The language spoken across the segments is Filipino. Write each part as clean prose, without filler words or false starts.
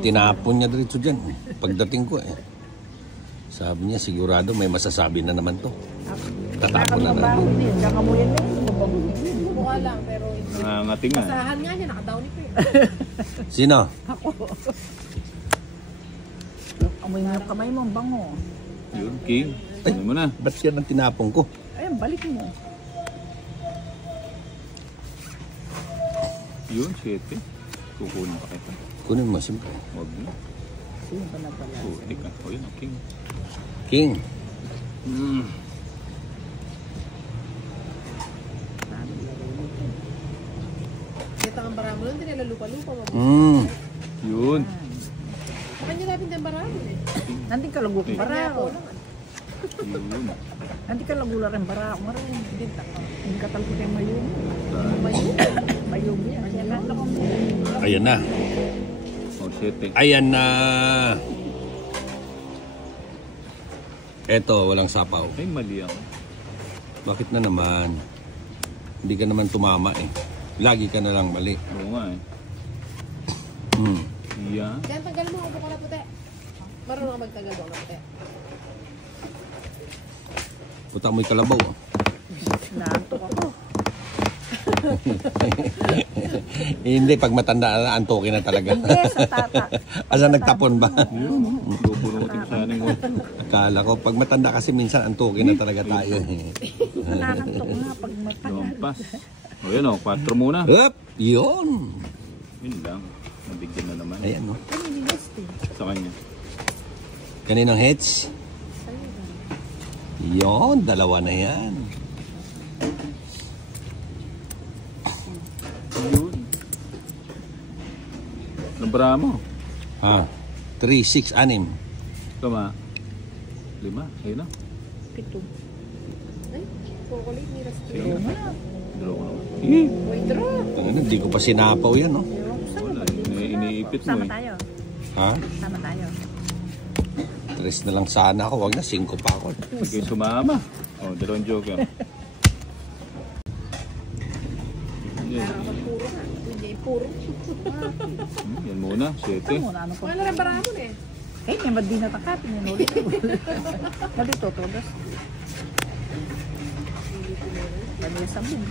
tinapon niya dito dyan. Pagdating ko eh. Sabi niya, sigurado may masasabi na naman to. Tatapon na naman. Mukha lang, pero nangangating nga. basahan nga niya, nakadaw ni ko. Sino? Ako. Amoy mo kamay mo, ang bango. Yun, King. Ano mo na? Ba't yan ang tinapon ko? Ayun, balik mo. Yun, 7. Kukunin pa kita. Kunin mo, siyempre. Huwag mo. Sino ba na pala? Puti ka. O yun, King. King. Kita ang baramo lang, hindi nila lupa-lupa. Yun. Kanya natin din baramo eh. Nanti ka lagu ko barako. Yun. Nanti ka lagu rin barako. Maroon, hindi ka talpo kayo mayum. Mayum yan. Ayan na. O, 7. Ayan na. Eto, walang sapaw. Ay, mali ako. Bakit na naman? Hindi ka naman tumama eh. Lagi ka na lang mali. Oo nga eh. Yeah. Kaya tanggalin mo ang upo ko na puti. Marunong ka magtanggal mo na puti. Puta mo'y kalabaw. Naantok ako. Hindi, pag matanda na, antokin na talaga. Hindi, sa tata. Asa nagtapon ba? Yun. Pupunutin sa aning mo. Akala ko, pag matanda kasi minsan antokin na talaga tayo. Nakakantok nga pag matanggal. Lumpas. O yun o, 4 muna. Up! Yun! Yun lang. Nabigyan na naman. Ayan o. Sa kanya. Kaninang hits? Yun, dalawa na yan. Yun. Nabara mo. Ha? 3, 6, 6. Kama. 5. Ayun na. 7. Ay, kukulit ni Rastro. Sige na. Draw ko naman. Uy, draw. Hindi ko pa sinapaw yan, no? Wala. Iniipit mo Sama eh. tayo. Ha? Sama tayo. 3 na lang sana ako. Wag na, 5 pa ako. Sige, sumama. O, 2 joker. Yan. Puro nga. Hindi, puro. Yan muna. 7. Ito muna, ano po? Wala rin baramo eh. Eh, may madi na takatin yun ulit. Madi to, todas. Madi sa bun.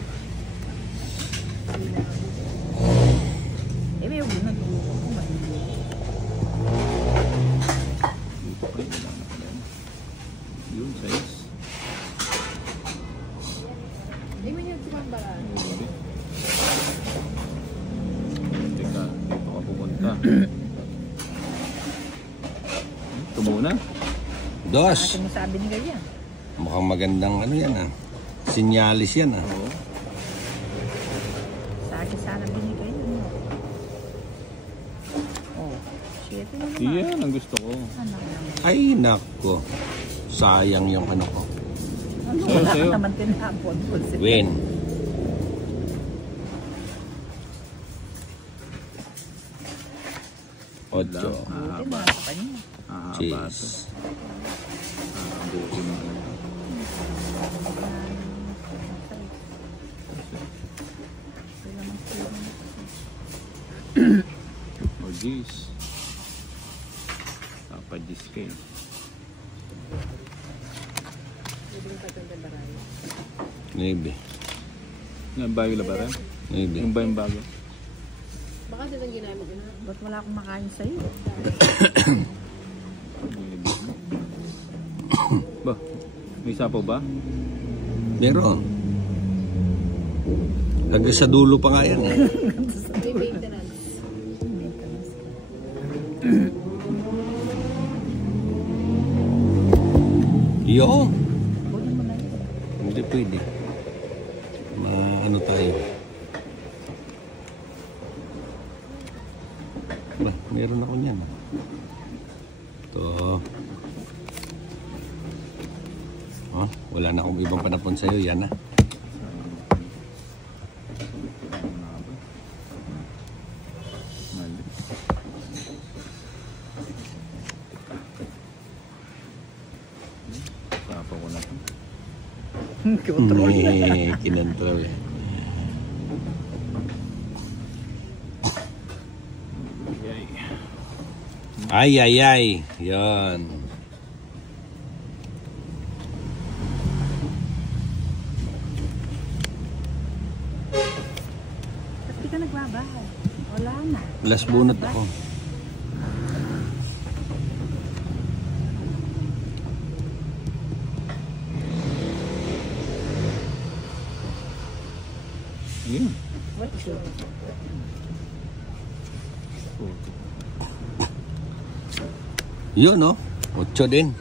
Eh, may ulit na to. Yun, 6. Hindi mo yung sumang baramo. Teka, dito ka pumunta. Ito muna. Dos. Akin mo sabi ni ganyan. Mukhang magandang ano yan, ha? Sinyalis yan, ha? Oo. Sa akin sana binigay yun. Oh, 7 na naman. Iyan ang gusto ko. Anak naman. Ay, nako. Sayang yung ano ko. Ano, Sa'yo, wala sa'yo. ka naman tinapon. Win. Ocho. Buti na sa kanya. Hahaba ito. Cheese. Hahabutin mo. O, jeez. Papadis ka eh. Maybe. Yung bago labaran? Maybe. Yung ba yung bago? Baka silang ginamit yun ha. Ba't wala akong makain sa'yo? Ba? May sapo ba? Meron. Hanggang sa dulo pa nga yan, eh. May maintenance. Yun. Buti mo na yun. Hindi pwede. Ano tayo? Ba, meron ako niyan. Ito. Oh, wala na akong ibang panapon sa'yo. Yan na. Mali. Sapo ko na ito. Control. Kinontrol eh. Yay. Ay, ay, ay. Yan. Ba't di ka nagbabahay? Wala na. Last bunot ako. Yun. What should? Yun, no? 8 din.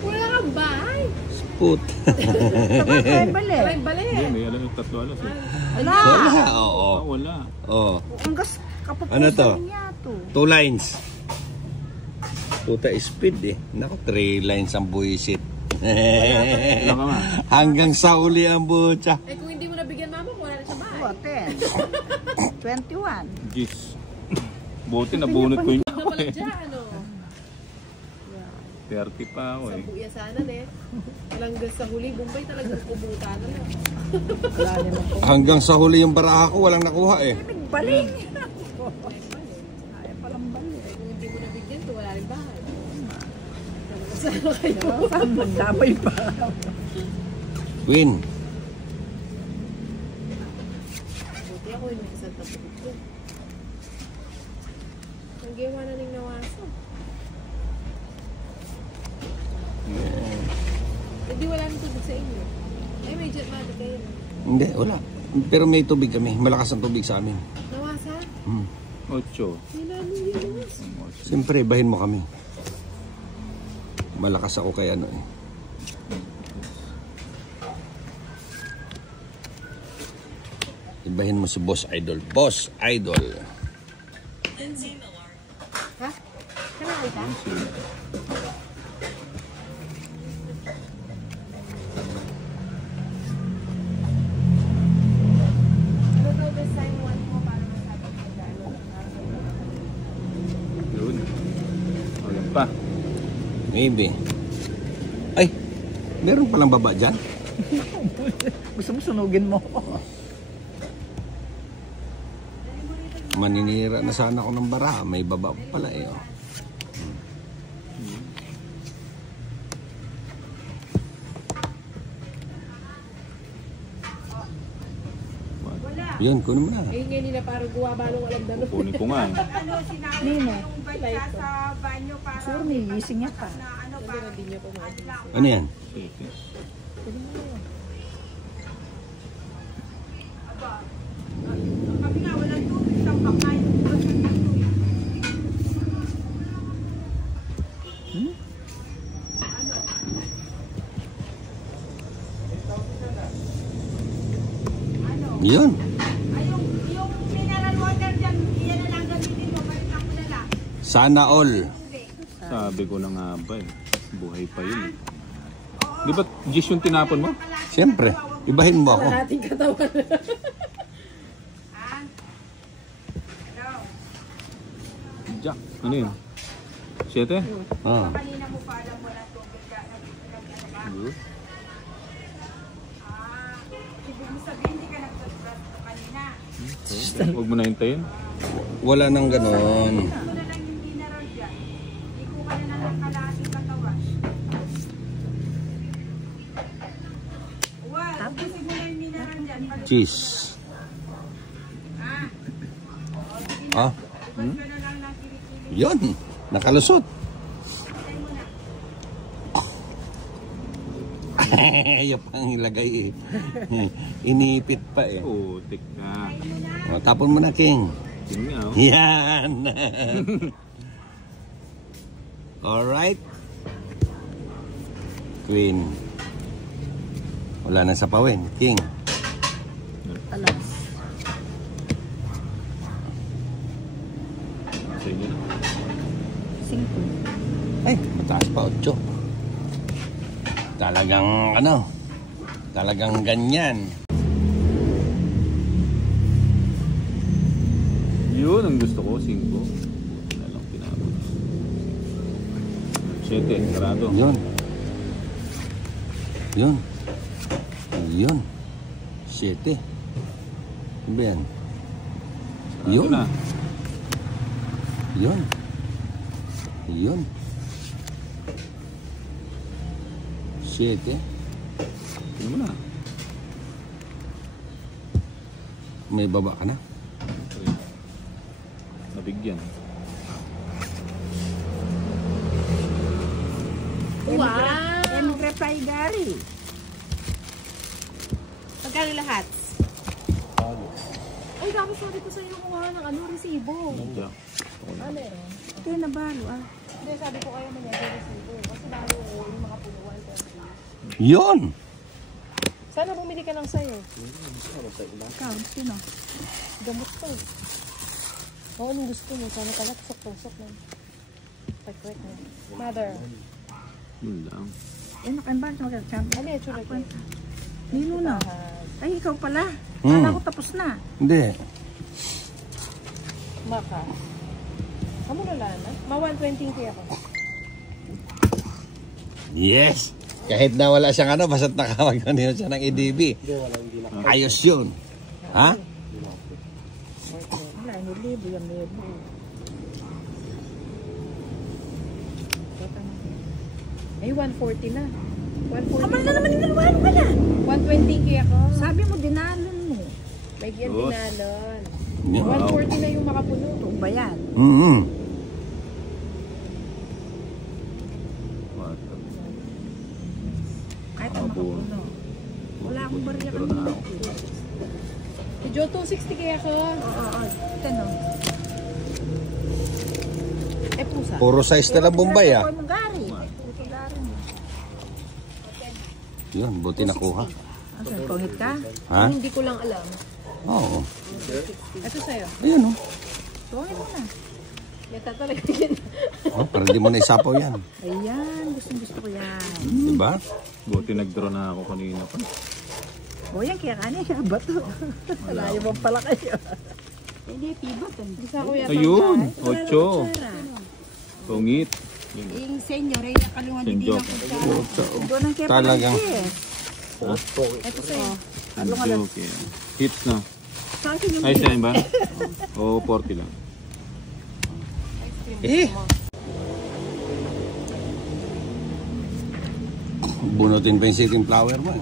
Wala kang bahay. Sput. Ay, bali. Aray, bali. Hindi, may alam yung 3 alas. Wala. Wala, oo. Wala. Oo. Ang gas kapupusan Ano to? niya to. 2 lines. Puta speed eh. Naku, 3 lines ang buwisit. Ilan ka nga? Hanggang sa uli ang butya. Eh kung hindi mo nabigyan mama, wala rin sa bahay. What, 10? 21. Jeez. Buti nabunot ko yun. Ano pala dyan, ano? 30 pa ako eh. Buya sana, ne? Langgas sa huli, Bombay talagang kubuta na lang. Wala naman po. Hanggang sa huli yung baraha ko, walang nakuha eh. Baling. Ay, palang bali. Eh kung hindi mo nabigyan, to wala rin bahay. Sana kayo. Magdamay pa. Win. Buti ako yung isang tapos ko. Ang gawa na ning nawasa. Hindi wala nang tubig sa inyo. Ay, may jet matic kayo. Hindi, wala. Pero may tubig kami. Malakas ang tubig sa amin. Nawasa? 8. Hinano yun. Siyempre, ibahin mo kami. Malakas ako kay ano eh. Ibahin mo si Boss Idol. Boss Idol. Ha? Kanakay ka? Ano daw design one mo para masabi ko ano? Yun. Alam pa. Maybe. Ay, meron palang baba dyan. Gusto mo sunugin mo. Maninira na sana ako ng baraha. May baba pa pala eh. Oh. Yun, kunin mo na. Eh, nga nila parang guwa balong alam dano. Kukunin ko nga eh. Nino. Light. Sure, may gising niya pa. Hindi niya pumagising. Ano yan? Sige. Yun. Yung mineral water dyan, yan na lang gamitin mo. Balik ako na lang. Sana all. Sabi ko na nga ba eh. Buhay pa yun eh. Di ba Gis yung tinapon mo? Siyempre, ibahin mo ako. Ating katawan. Jack. Ano yun? 7? Ah. Kanina mo pa alam mo na tubig ka. Good. Ibig mo sabihin, hindi ka nag-brush kanina. Okay. Huwag mo na hintayin. Wala nang ganon. Ito na lang yung mineral dyan. Iko ka na lang kalahating katawan. Well, ubusin mo na yung mineral dyan. Cheese. Ah, Ubus ka na lang ng kilikili. yun. Nakalusot. Ayaw pang ilagay eh. Iniipit pa eh. Putik na. O, tapon mo na, King. Yun nga oh. Yan. Alright. Queen. Wala na sa pawin. King. Alas. Sa inyo na. 5. Ay, mataas pa 8. Talagang ano, talagang ganyan. Yun ang gusto ko, 5. Wala lang pinabot. 7, sarado. Yun. Yun. Yun. 7. Ano ba yan? Sarado Yun. na. Yun. Yun. 7. Tingnan mo na. May baba ka na. Nabigyan. Wow! Mag-reply Gary. Magkano lahat? Ay, dapat sabi ko sa'yo kumuha ng ano, resibo. Nandiyan. Ano eh? Ito yung nabalo ah. Hindi, sabi ko kayo man yung resibo. Kasi lalo yung mga punuan. Yun! Sana bumili ka ng sayo. Ikaw, sino? Gamot to. Oo, anong gusto mo? Sana pala tusok-tusok na. Pag-kwek mo. Mother. Yun lang. Yan, nakaimban sa mag-champ. Ano yung tsura ko? Nino na. Ay, ikaw pala. Hmm. Kala ko tapos na. Hindi. Maka. Kamu na na? Ma-120 kaya ako. Yes! Kahit na wala siyang ano, basta't nakawag-ano siya ng EDB. Ayos yun. Ha? Wala, yung libo, yung libo. Ay, 140 na. 140. Kamal na naman yung nalwalo ka na. 120 kaya ako. Sabi mo, dinalon mo. May yan Dos. dinalon. Wow. 140 na yung makapuno. Ito ba yan? Mm-hmm. Kahit ang Abo. makapuno. Wala akong bariya Pero ka na na. ako. Si Joe, 260 kaya ako. Oo. Tano. Eh, pusa. Puro size na lang Bombay ah. Ito Gary. Ito Gary. Yun, buti nakuha. Asan, pangit ka? Ha? Hindi ko lang alam. Oo. Ito sa'yo. Ayun oh. Pangit mo na. Yata talaga yun. Oh, para di mo na isapaw yan. Ayan, gusto ko yan. Diba? Buti nag-draw na ako kanina pa. O yan, kaya kanin siya. Bato. Malayo mo pala kayo. Hindi, pibot. Hindi sa ako yata. Ayun! Wala 8. namang pera. Pungit. Yung senyor, ay nakaluhan din Senyor. ako sa... Doon ang kaya Talagang. Ito sa'yo. Joke yan. Hits na. Sa akin yung Ay, saan ba? O, 40 lang. Eh! Bunutin pa yung sitting flower mo.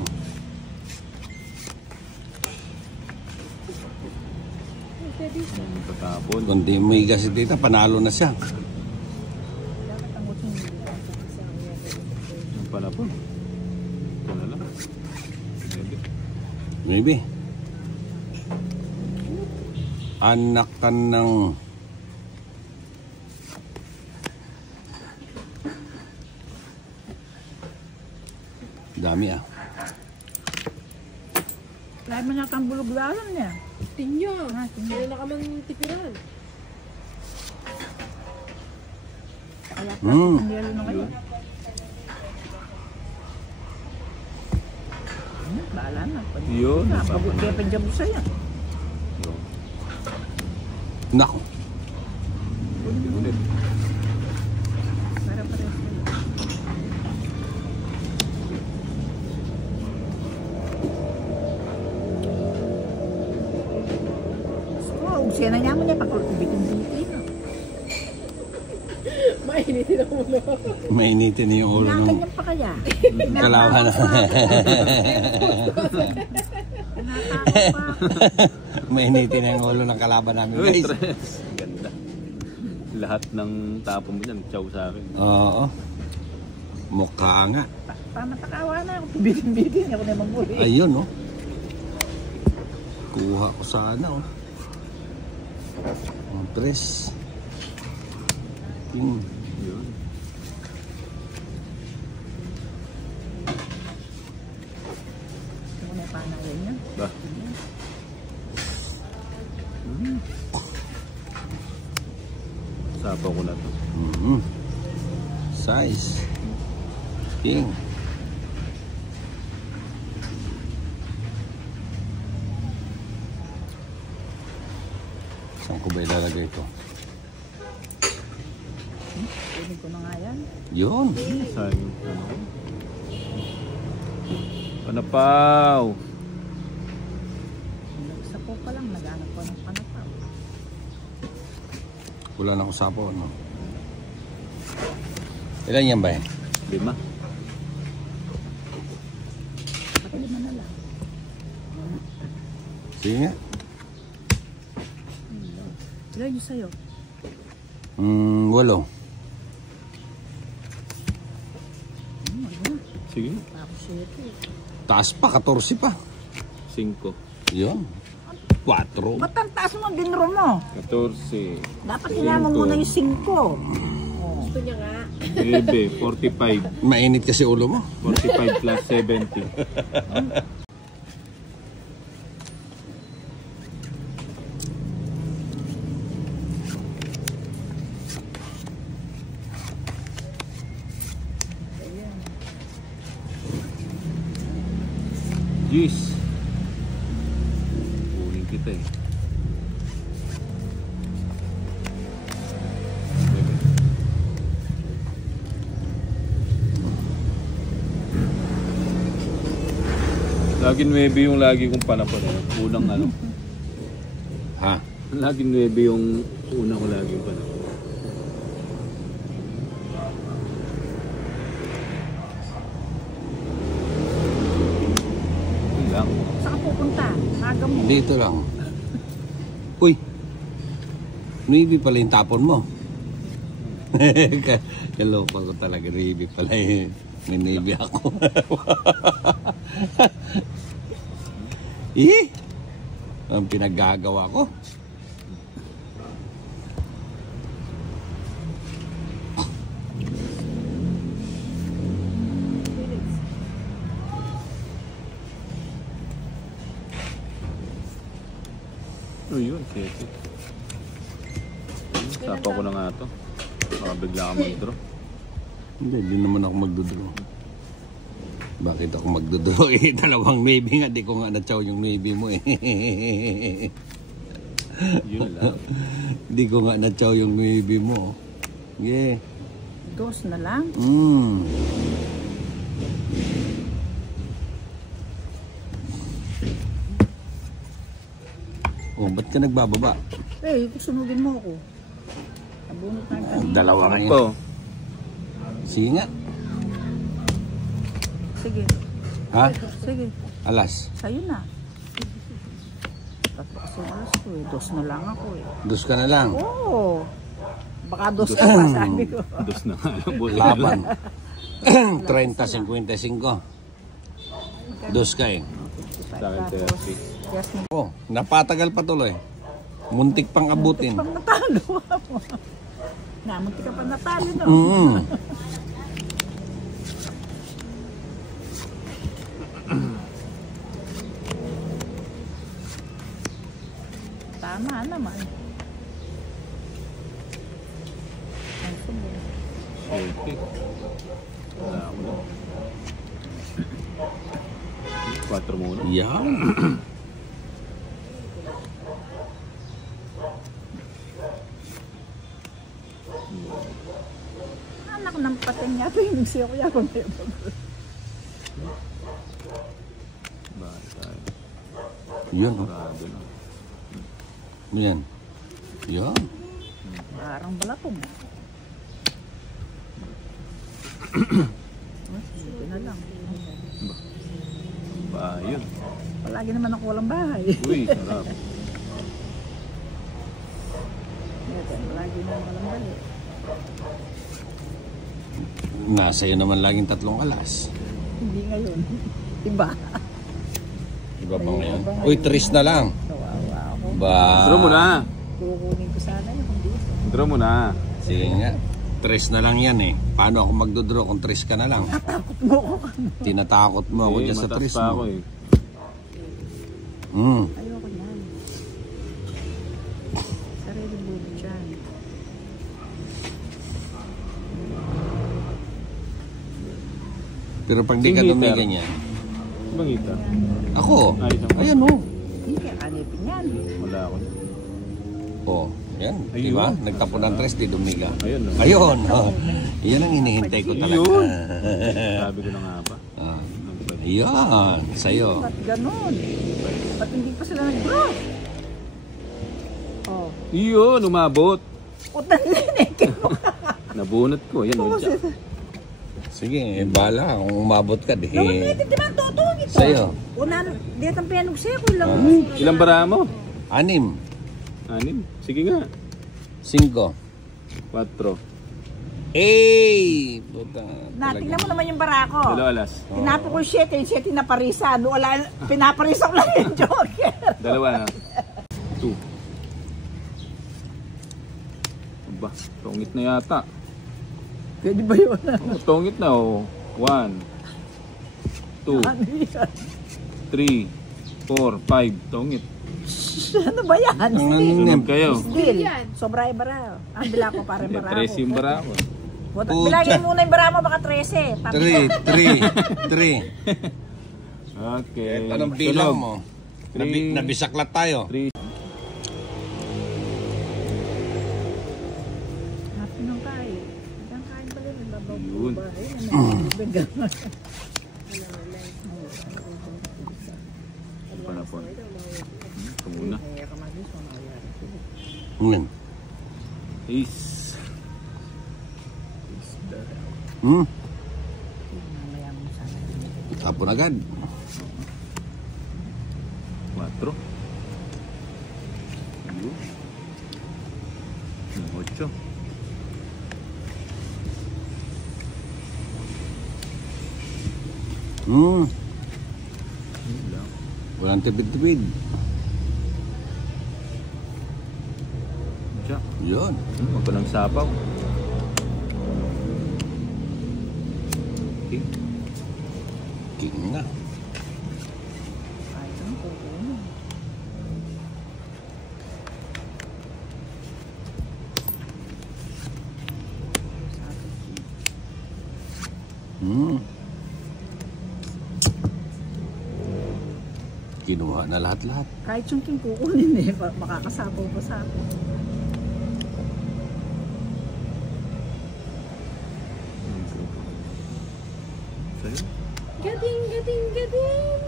Tatapon. Kundi may gas si tita, panalo na siya. Ang palapon. Ito na lang. Maybe. Anak ka ng... Dami ah. lahat mo natang bulog-lalan niya. Tinyo. Ah, tinyo. Hindi na ka mang tipiran. Kaya Mm. hindi alam na kayo. Baala na. Yun. Pagod kaya panjab mo sa'yo. Nako. Ulit. Para pareho sa'yo. Oh, siya na niya mo niya pagkubitin-bitin. Mainitin ako mo. Mainitin na yung ulo ng Nakaganyan pa kaya. kalaban na. Natakot pa. Mainitin na yung ulo ng kalaban namin Uy, guys. stress. Ganda. Lahat ng tapon mo dyan, chow sa akin. Oo. Mukha nga. Pamatakawa na ako. Bitin-bitin ako na mamuli. Ayun oh. Kuha ko sana oh. Ang press. Yun. Yun. Ano na yung panayan niya? Ba? Sapaw ko na to. Mhm. Size. King. Saan ko ba ilalagay ito? Pinig ko na nga yan. Yun. Sayang yung ano ko. Panapaw! Isa po pa lang, nag-anak ko ng panapaw. Wala na ako sapo, no? Ilan yan ba eh? 5. Pati 5 na lang. Sige nga. Ilan yung sa'yo? 8. Sige. Ako 7. Taas pa, 14 pa. 5. Yun. 4. Ba't ang taas mo ang dinro mo? 14. Dapat sinama muna yung 5. Gusto niya nga. 9. 45. Mainit kasi ulo mo. 45 plus 70. Jeez. Kunin kita eh. Lagi 9 yung lagi kong panapanay. Unang ano. Ha? Lagi 9 yung una ko lagi yung panapanay. Yun lang. Saan ka pupunta? Aga mo. Dito lang. Uy! Maybe pala yung tapon mo. Kaloka ko talaga. Maybe pala yung may navy ako. Ang pinaggagawa ko. Oh, yun, kete. Sapa ko na nga to. Baka bigla ka mag-draw. Hindi naman ako magdodraw. Bakit ako magdodraw? Eh, 2 maybe nga. Di ko nga na-chow yung maybe mo eh. Yun lang. Di ko nga na-chow yung maybe mo. Yeah. 2 na lang. Oh, ba't ka nagbababa? Eh, sunugin mo ako. Nabunot na yung kanina. 2 ngayon. Ito. Sige nga. Sige. Ha? Sige. Alas. Sa'yo na. 3 kasi oras ko eh. 2 na lang ako eh. 2 ka na lang. Oo. Baka 2 ka pa sabi ko. Dos na nga. Laban. 30-55. 2 ka eh. Sa akin, 30. Yes, Oh, napatagal pa tuloy. Muntik pang abutin. pang natalo mo. Namunti ka pa natalo, no? Tama naman. Ang sumunod. Okay. Wala ako na. 4 muna. Yan. Anak ng pateng niya. Ito yung siya ko yan. Bata. Yan. Oh. Sarado na. Yan. Yan. Parang balatong. Sige na lang. Ba, yun. Palagi naman ako walang bahay. Uy, sarap. Palagi naman walang bahay. Nasa iyo naman laging 3 alas. Hindi ngayon. Iba. Iba ba ngayon? Uy, 3 na lang. Kawawa ako. Ba? Draw mo na. Kukunin ko sana yung hindi. Draw mo na. Sige nga. 3 na lang yan eh. Paano ako magdodraw kung 3 ka na lang? Takot mo ako. Tinatakot mo ako dyan sa mataas 3 pa mo. ako eh. Ayoko yan. Sarili bobo dyan. Pero pag di ka Singita. tumigan yan. Ibang ita. Ako. Ay, isang- Ayan oh. Hindi kaya kanipin yan. Wala ako. Oh. Yan. Ayun. Diba? Nagtapon ng 3, di dumiga. Ayun. No? Ayun. Oh. Yan ang hinihintay ko talaga. Ayun. Sabi ko na nga ba. Ah. Nagpad- Ayan. Sa'yo. Ba't ganun? Ba't hindi pa sila nag-draw? Oh. Yun, umabot. Utan ninikin mo. Nabunot ko. Yan, o Jack. Sige, bahala. Kung umabot ka, di. Di ba tutong ito? Sa'yo. Unan, di ang pianog siya ko lang. Ilang bara mo? 6. 6. Sige nga. 5. 4. Eh! Puta. Tingnan mo naman yung barako. Dalawa alas. Tinapo ko yung 7 naparisan. Wala, pinaparisa ko lang yung joker. Dalawa na. 2. Aba, tongit na yata. Pwede ba yun? Oh, tongit na oh. 1, 2, 3, 4, 5. Tongit. Ano ba yan? Sunod kayo. Still. Sobra yung bara. Ang bila ko parang bara ko. 13 yung bara ko. Bilagin muna yung bara mo baka 13. 3. Okay. Anong bilang mo? Nabisaklat tayo. 3. Happy nung kain. Ang kain pala yung babaw ko Yun. ba? Panapon. Ito muna. Ngayon. Ace. Tapon agad. 4. 8. Walang tipid-tipid. Jack. Yun. Huwag ko ng sapaw. Okay. King na. Kinuha na lahat-lahat. Kahit yung king kukunin eh, makakasapaw pa sa akin. Sa'yo? Gading, gading, gading.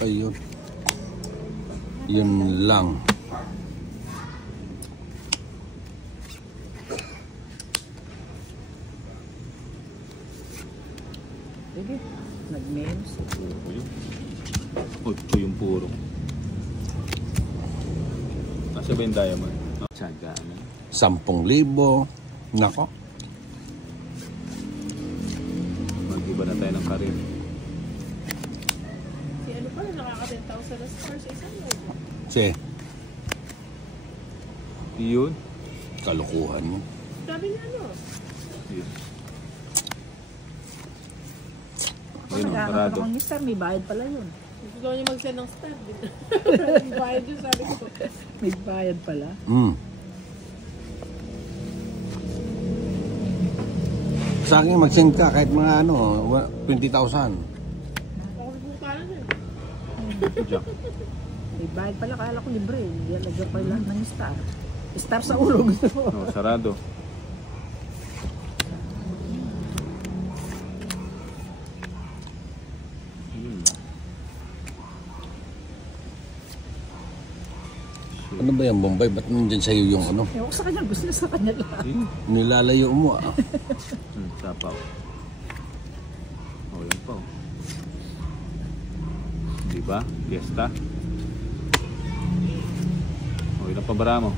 Ayun. Yun lang. Sige, nag-memes. 8 yung puro. Kasi ba yung diamond? Tsaga na. 10,000. Nako. Mag-iba na tayo ng karir. Si ano pala, nakaka-10,000 na stars sa isang live. Che, Yun. kalukuhan mo. Sabi niya ano? Yun. Ako Ayun, nag-aanap parado. ako ng star, may bayad pala yun. Gusto niya mag-send ng star. May bayad yun, sabi ko. May bayad pala. Sa akin, mag-send ka kahit mga 20,000. Ako nagbukalan eh. Jack. May bayad pala, kala ko libre. Lagyan pa lang ng star. Star sa ulo gusto mo. Oh, sarado. Ano ba yan, Bombay? Ba't nandyan sa'yo yung ano? Ewan ko sa kanya, gusto niya sa kanya lang. Nilalayo mo ah. Sapaw. Oh, yan pa. Oh. Diba? Fiesta. Oh, ilan pa bara mo?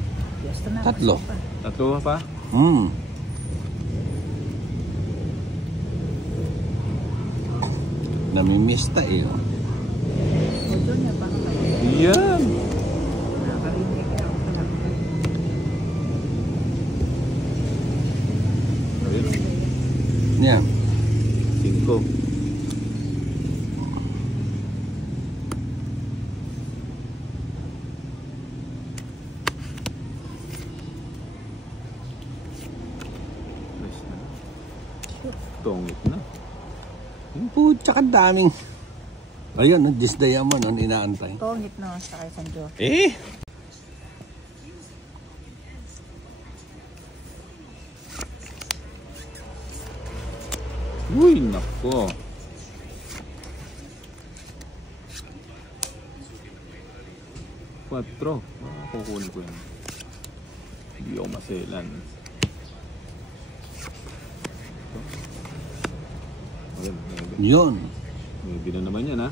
Yes, na. 3. Tatlo pa? Namimista eh. Oh. O, doon niya, parang Yan! nakakarinig. Ayun. Yan. 5. Tongit na. Putsa ka daming. Ayun, this diamond ang inaantay. Tongit no, sa kay San Jo. Eh? Uy, nako. 4. Kukunin ko yan. Hindi ako maselan. Okay, Yun. maybe na naman yan, ha?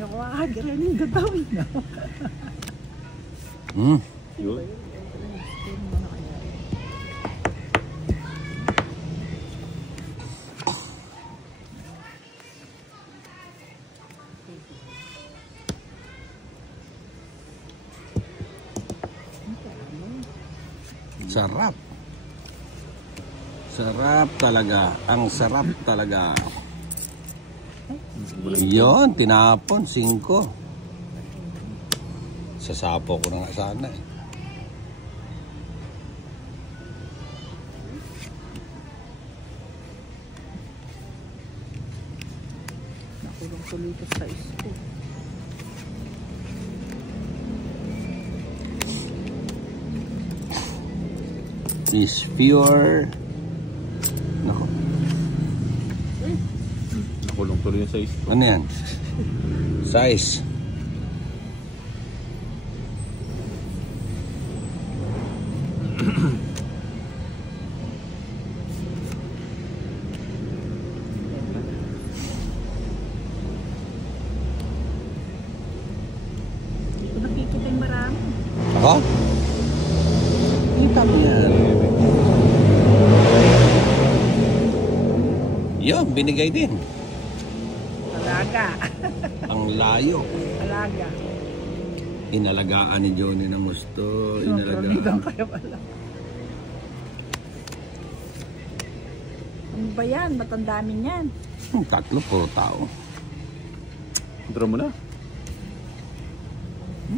Yung wakagiranin yung datawin na. Yun. Sarap. Sarap talaga. Ang sarap talaga. Yun, tinapon. 5. Sasapo ko na nga sana eh. Nakulong tuloy ko sa isko. Is pure. Nako. Nakulong tuloy yung size. Ano yan? Size. Kung nakikita yung marami. Ako? Kita mo yan. Yun, binigay din. Alaga. Ang layo. Alaga. Inalagaan ni Johnny ng gusto. Sobrang Inalagaan. kayo pala. Ano ba yan? Ba't ang dami niyan? 3, puro tao. Draw mo na.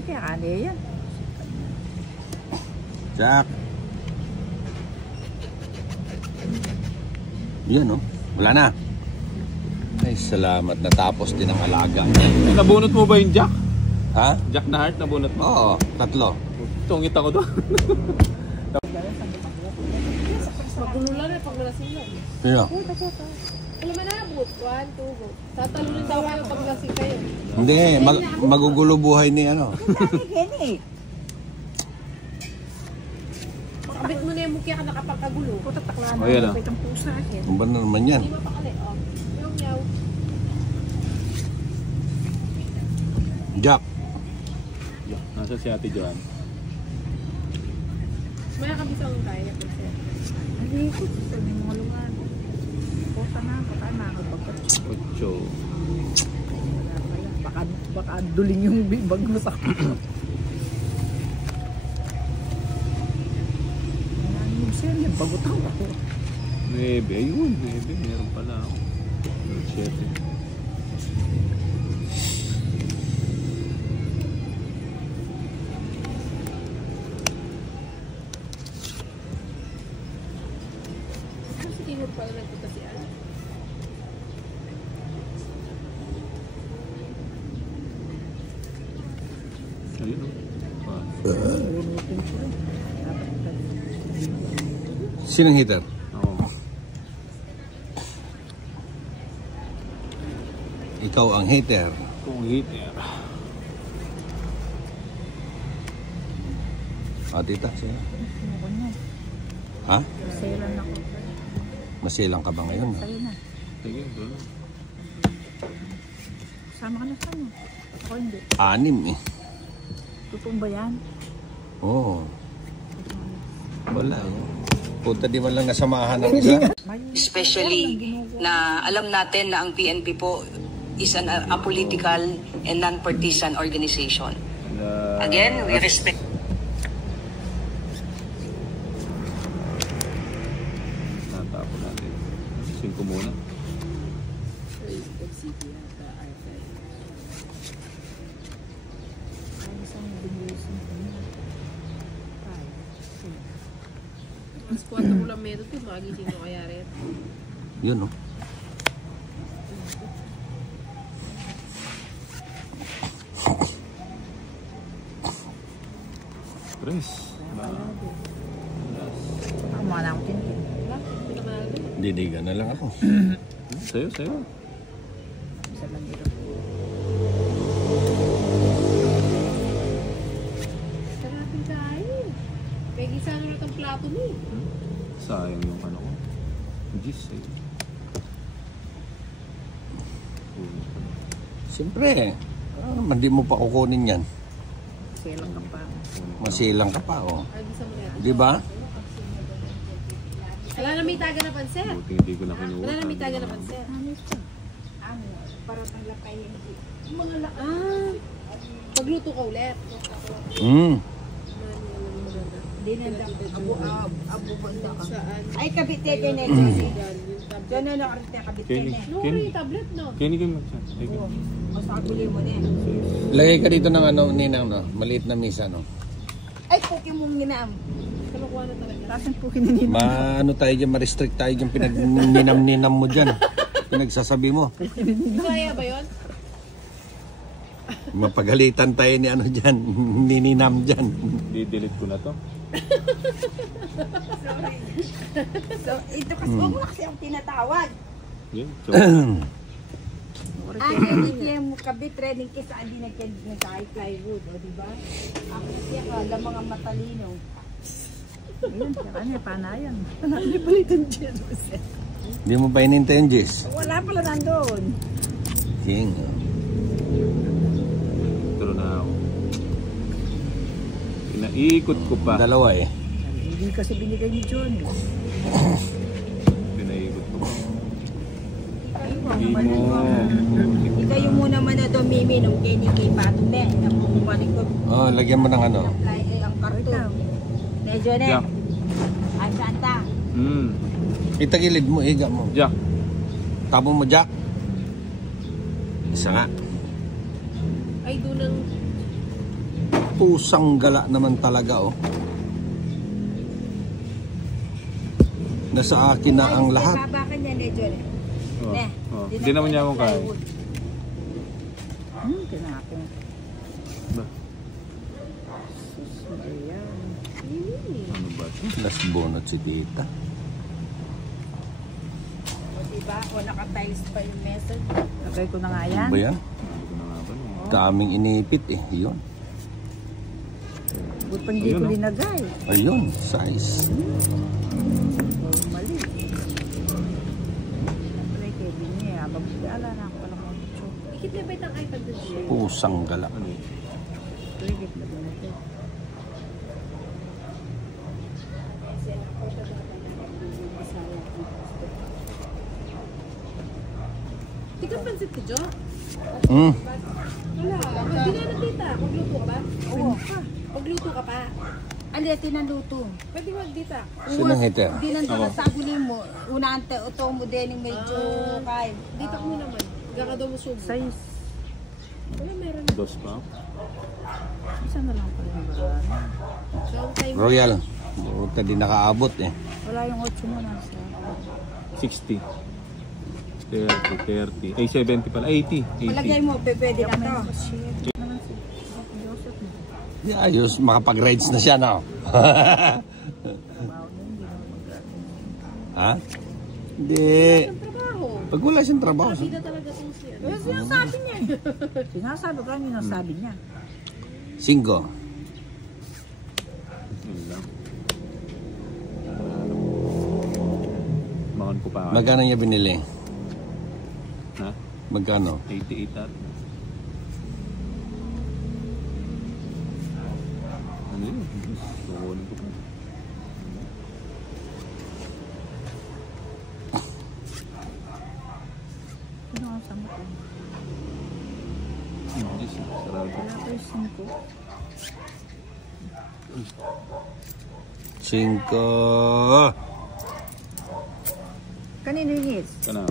Kaya kanya yan. Jack. Yan, oh. Wala na. Ay, salamat. Natapos din ang alaga. Eh, nabunot mo ba yung Jack? Ha? Jack na heart, nabunot mo? Oo, 3. Tungit ako doon. Magulo lang eh, pag nalasing lang. Yeah. Alam mo na, boot. 1, 2, go. Tatalunin daw kayo pag lasing kayo. Hindi, magugulo buhay ni ano. Makabit mo na yung mukya ka nakapagkagulo. Puta takla na. Oh, yan, ah. Kapit ang pusa akin. Ano ba na naman yan? Hindi mapakali. Oh. Yung yaw. Jack. Nasa si Ate Joan. Maya kabisang kaya po siya. Hindi ko. Sa mga lugar. Puta na. Baka nakapagkat. 8. Baka duling yung bag mo sa kapit. Yung bagutang ako. 9. Ayun, 9. Meron pala ako. 7. Kasi tinur pala nagpunta si Ana. Ayun, oh. Sinong hitter? Oo. Ikaw ang hitter. Kung hitter. Tita, siya. Ha? Selan ako. Masilang ka ba ngayon? Sa'yo na. Sige, doon. Sama ka na sa'yo. Ako hindi. 6 eh. Totoo ba yan? Oo. Wala eh. Punta di man lang nasamahan ng isa. Especially na alam natin na ang PNP po is an apolitical and non-partisan organization. Again, we respect. Natapon natin. 5 muna. Mas 4 ko lang meron ito. Magising mo kaya rin. Yun, oh. Press. Ako mga lang tintin. Didigan na lang ako. Sa'yo. Isa lang dito. Sarapin kain. Kaya gisa na itong plato mo eh. Sayang yung ano ko. Gis, sa'yo. Siyempre, hindi mo pa kukunin yan. Silang ka pa. Masilang ka pa, oh. Ay, gisa mo na yan. Di ba? Wala na may taga na pansit. Buti hindi ko na kinuha. Wala na may taga na pansit. Para panglapay hindi. Pagluto ka ulit. Hindi na abo banda ka. Saan? Ay, kabitete na yun. Diyan na nakarit na kabitete Kenny. na. No, yung tablet, no? Kenny kayo mag-chat. Masakabili mo na yan. Lagay ka dito ng ano, ninang, no? Maliit na misa, no? Ay, puki mong ginaam. Kalukuha na talaga. Tasan po kininin. Ano tayo dyan, ma-restrict tayo dyan, pinag-ninam-ninam mo dyan. Pinagsasabi mo. Kaya ba yun? Mapagalitan tayo ni ano dyan, nininam dyan. Di-delete ko na to. So, ito kasi mo kasi ang tinatawag. Yun. So, Ay, hindi mo kabit training kasi hindi nagka-plywood, o diba? Ako kasi akala mga matalino. Ayun, siya kanya, panayan. Nalibalitan dyan. Hindi mo pa inintay yung Jess? Wala pala nandun. King. pero na ako. Pinaiikot ko pa. Dalawa eh. Hindi kasi binigay ni John. Pinaiikot ko pa. Hindi Hindi mo. Ikaw yung muna man na dumimi nung kay Pato na. Nakukupanin ko. Oh, lagyan mo ng ano. Ang karton. Medyo na. Jack. Ay, Santa. Itagilid mo, higa mo. Jack. Tapon mo, Jack. Isa nga. Ay, doon ang... Pusang gala naman talaga, oh. Nasa akin na ang lahat. Ay, baba ka niya, medyo na. Oh. Ne. Oh. Hindi naman niya akong kaya. Tinapin. Ba? Ayan. Ano ba ito? Last bonus si tita. O, diba? O, naka-tiles pa yung message. Lagay ko na nga yan. Ano ba yan? Hindi ko na nga ba no? Daming inipit eh. Yun. Buti pa hindi Ayun, ko oh. linagay. Ayun, size. Mali. Siyempre, Kevin niya. Ala na ako pala mga picture. Ikit na ba itang iPad doon siya? Pusang gala. Ano eh? Ligit na din ito. Di ka pansit ko, Jo? Hmm. Wala. Hindi nga na tita. Magluto ka ba? Oo. Magluto ka pa. Ano yung tinaluto? Pwede mag-dita. Sinang hater? Hindi nandun sa guli mo. Unante, ito mo din yung medyo kaya. Dita ko mo naman. Gaka daw mo subo. Size. Wala, meron. Dos pa? Isa na lang pala yung baraan. Long time. Royal. Buta di nakaabot eh. Wala yung 8 mo na sa... 60. 30. Ay, 70 pala. 80. Palagay 80. mo, pwede na to. Shit naman si Joseph. Di ayos, makapag-rides na siya na. Trabaho na hindi naman mag-ano. Ha? Hindi. Ang trabaho. Pag wala siyang trabaho. Sabi na talaga kung siya. Sinasabi niya. Sinasabi ko lang yung nasabi niya. 5. Yun lang. Mahon ko pa. Magkano niya binili? Ha? Magkano? 88 at. Ano yun? Tukunin ko pa. Ano ang sama ko? Hindi siya. Sarado. Wala pa yung 5. Kanino yung hits? Kana.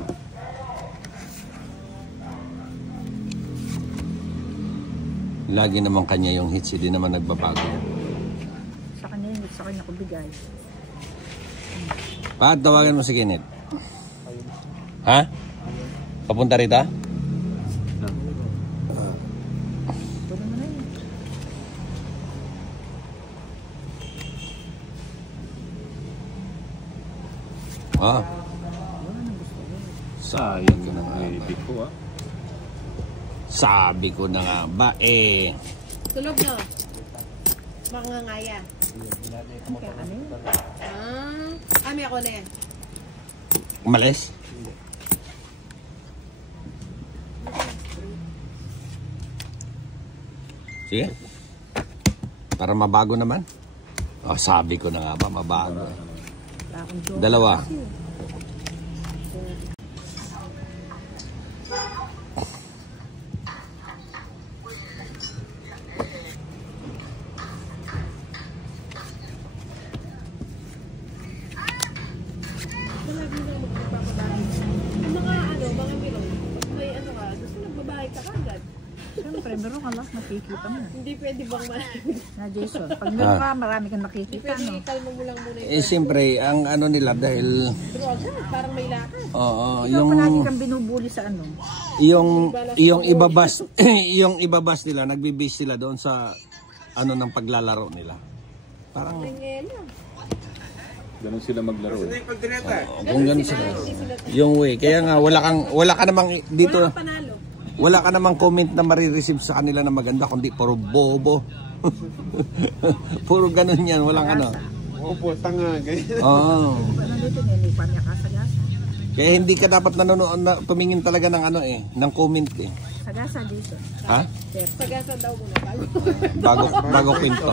Lagi naman kanya yung hits, hindi naman nagbabago. Sa kanya yung hits, sa kanya ko bigay. Pa, tawagan mo si Kenneth. Ha? Papunta rito? Na. Pwede mo na yun. Ah. Sayang ka ng baby ko ah. Sabi ko na nga ba eh. Tulog no? Mangangaya. May ako na yan. Umalis? Sige. Para mabago naman. Oh, sabi ko na nga ba, mabago. Dalawa. Siyempre, meron ka lang nakikita mo. Hindi pwede bang Na Jason, pag meron ka, marami kang nakikita, no? kalmo mo lang muna Eh, siyempre, ang ano nila dahil... parang may lakad. Oo, Ikaw pa lagi kang binubuli sa ano? yung ibabas, yung ibabas nila, nagbi-base sila doon sa ano ng paglalaro nila. Parang... Ganun sila maglaro. Kung ganun sila. Yung way. Kaya nga, wala ka namang dito... Wala ka namang comment na marireceive sa kanila na maganda, kundi puro bobo. Puro ganun yan, walang ano. Opo, tanga, ganyan. Oo. Nandito, nilipan niya ka sagasa. Kaya hindi ka dapat nanonood na tumingin talaga ng ano eh, ng comment eh. Sagasa, Jason. Ha? Sagasa daw muna Bago kwento.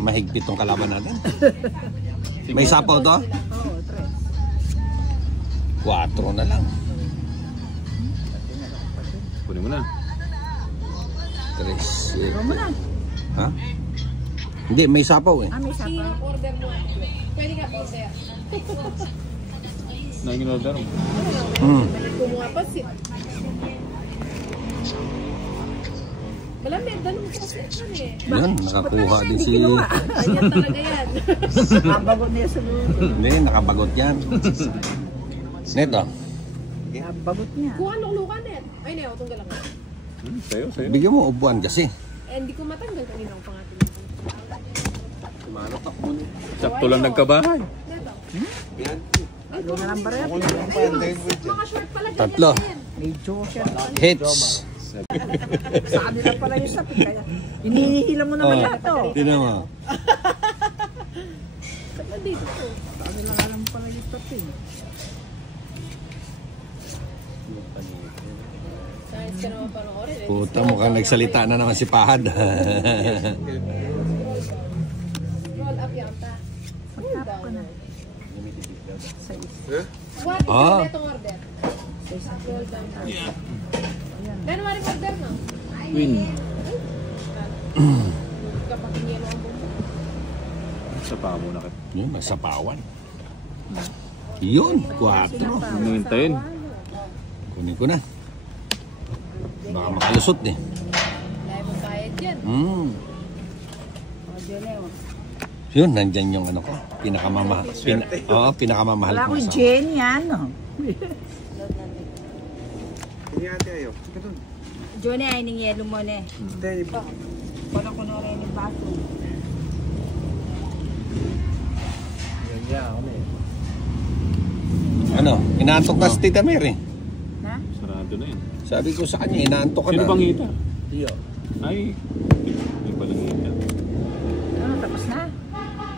Mahigpit tong kalaban natin. May sapaw to? Oo, 4 na lang. Kunin mo na. 3. Ikaw mo na. Ha? Hindi, may sapaw eh. May sapa. order mo. Pwede ka order. Nangin order mo. Kumuha pa si... Malamig, dalong kasi eh. Yan, nakakuha din si... Ganyan talaga yan. Nabagot niya sa loob. Hindi, nakabagot yan. Neto. Nabagot niya. Kuha nung luka net. Ay, Neo, tunggal lang. Sayo, sayo. Bigyan mo upuan kasi. Hindi ko matanggal kanina ang pangatin. Sakto lang nagkabahay. Ano na lang barya? Mga short pala. 3. Medyo siya. Hits. Sa kanila pala yung sapin. Kaya hinihila mo naman lahat to. Tinan mo. Saan dito to? Sa kanila nga lang pala yung sapin. Kahit ka naman panoorin. Puta, mukhang nagsalita na naman si Pahad. Roll up yata. Magtap ko na. What is Ah. the netong order? Roll down. Gano'n maring order, no? Win. Kapag yelo ang bumbo. Sa pa muna ka. Yun, nagsapawan. Yun, 4. Hintayin. Kunin ko na. Baka makalusot eh. Dahil mong bayad yan. Yun, nandyan yung ano ko. Pinakamamahal Wala ko ko sa... Jenny, ano? Hindi ate ayaw. Sige doon. Johnny, ay ning yelo mo ne. Hindi, Wala ko na rin yung baso. Ano, inaantok na si Tita Mary. Sarado na yun. Sabi ko sa kanya, inaantok ka Sino na. bang hita? Ay, hindi pa lang hita. Ano, tapos na?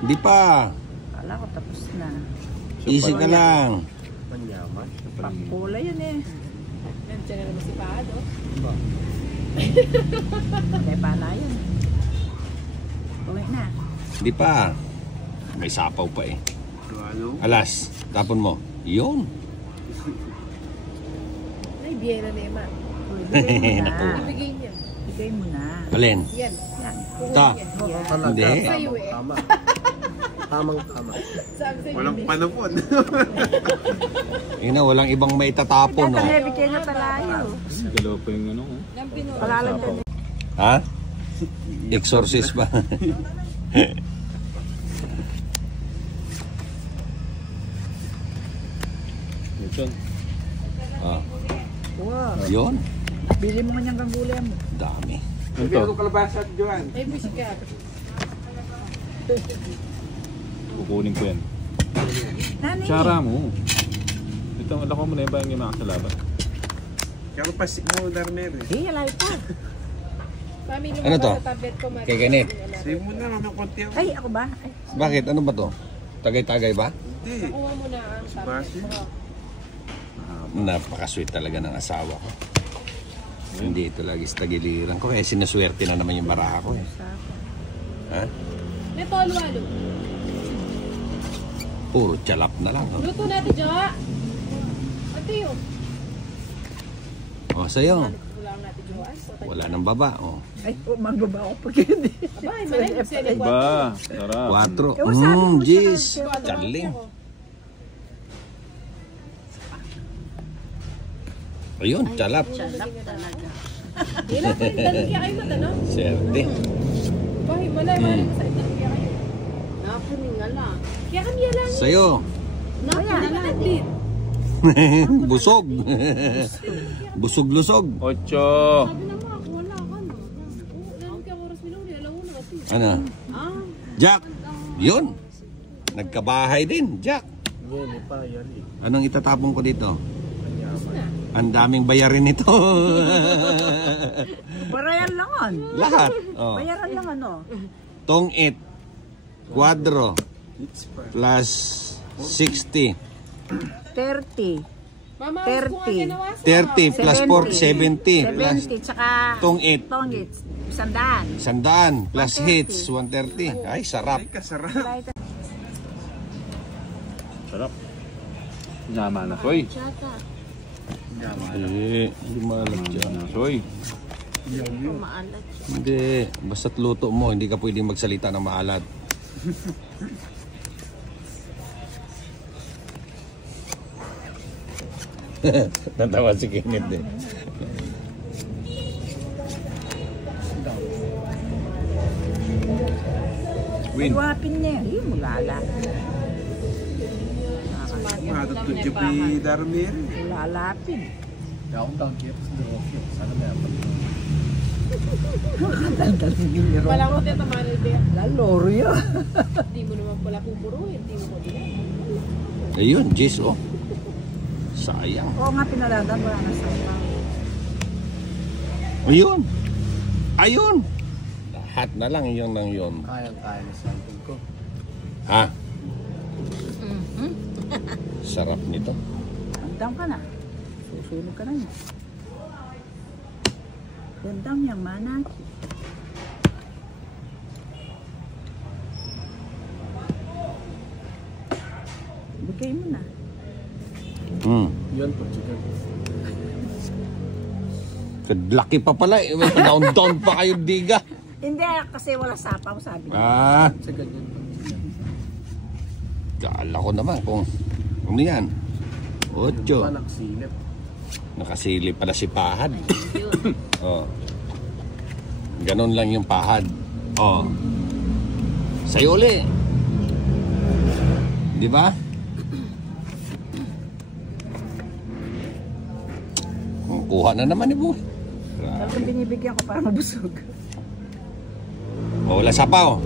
Hindi pa. Kala ko tapos na. Easy ka lang. Pakula yun eh. Nandiyan na naman si Pado. May pala yun. Uwi na. Hindi pa. May sapaw pa eh. Alas, tapon mo. Yun. Ay, biyera na Emma. Bigay mo na. Naku. Ibigay niya. Bigay mo na. Alin? Yan. Yan. Ito. Hindi. Sa'yo eh. tamang-tama. Saan sa'yo? Walang panapon. Ina, walang ibang maitatapon, no? Kaya bigay na talayo. Dalawa pa yung ano. Palalan dyan. Ha? Exorcist ba? Ito. Ah, Wow. yun. Bili mo nga niyang kanggulay mo. Dami. Ito. kalabasa, Joan. May busi ka. Kukunin ko yan. Tsara mo. Ito, alako mo na yung bayang yung mga kasalaban. Kaya pa si mo, Darmer. Hey, alay pa. Ano to? Kay ganit. Save mo na naman konti ako. Ay, ako ba? Ay, Bakit? Ano ba to? Tagay-tagay ba? Hindi. Kuha mo na ang Basi. Napaka-sweet talaga ng asawa ko. Hindi ito lagi sa tagiliran ko. Kaya sinaswerte na naman yung baraha ko eh. Ha? May tolo-alo. Puro tsalap na lang. Oh. Luto natin, Jo. Ate yun. Oh, sa'yo. Wala ang natin, Jo. Wala nang baba. Oh. ay, magbaba ako pag hindi. Aba, ay malay. Magsili ko. Ba, sarap. 4. Jeez. Charling. Ayun, tsalap. Ilan pa rin dalag kaya kayo matano? Serte. Bahay, malay. Malay ko sa ito. Kaya kayo. Napuningala. Kaya kami lang. Sa'yo. Napuningala din. Busog. Busog-lusog. 8. Sabi naman ako, wala ka no. Oo, lalo kaya oras minuli. Alam mo na kasi. Ano? Jack. Yun. Nagkabahay din, Jack. Yan, pa, yan eh. Anong itatapon ko dito? Ang daming bayarin nito. Barayan lang on. Lahat. Oh. Bayaran lang ano. Tong 8. Quadro. Plus 60. 30. Mama, 30. 30 plus 4, 70. Plus 70, tsaka tong 8. tongit. 100. 100 plus hits, 130. Ay, sarap. Ay, kasarap. Sarap. Nyama na, soy. Hindi maalat dyan. Na, soy. Hindi. Basta't luto mo, hindi ka pwedeng magsalita ng maalat. Natawa si Kenneth eh. Win. Iwapin niya. Hindi mo lala. Matutod yung pi, Darmer. Lalapin. Wala ko dito man idea. Laloro yun. Hindi mo naman pala pupuruin. Hindi mo ko din. Ayun, Jis oh. Sayang. Oo nga, pinaladan. Wala na sa Ayun. Ayun. Lahat na lang yun ng yun. Kayang-kaya na sa akin ko. Ha? Sarap nito. Gandang ka na. Susunog ka na niya. Gandang yung manaki. Bigay mo na. Yan po, chicken. Kadlaki pa pala eh. May down pa kayo diga. Hindi, kasi wala sapaw, sabi niya. Ah, Sa ganyan po. kala ko naman kung ano yan. 8. Panaksilip. Nakasilip pala si Pahad. Oh. Ganon lang yung Pahad. Oh. Sa'yo uli. Di ba? Kuha na naman ni Boy. Tapos binibigyan ko para mabusog. Oh, wala sapaw.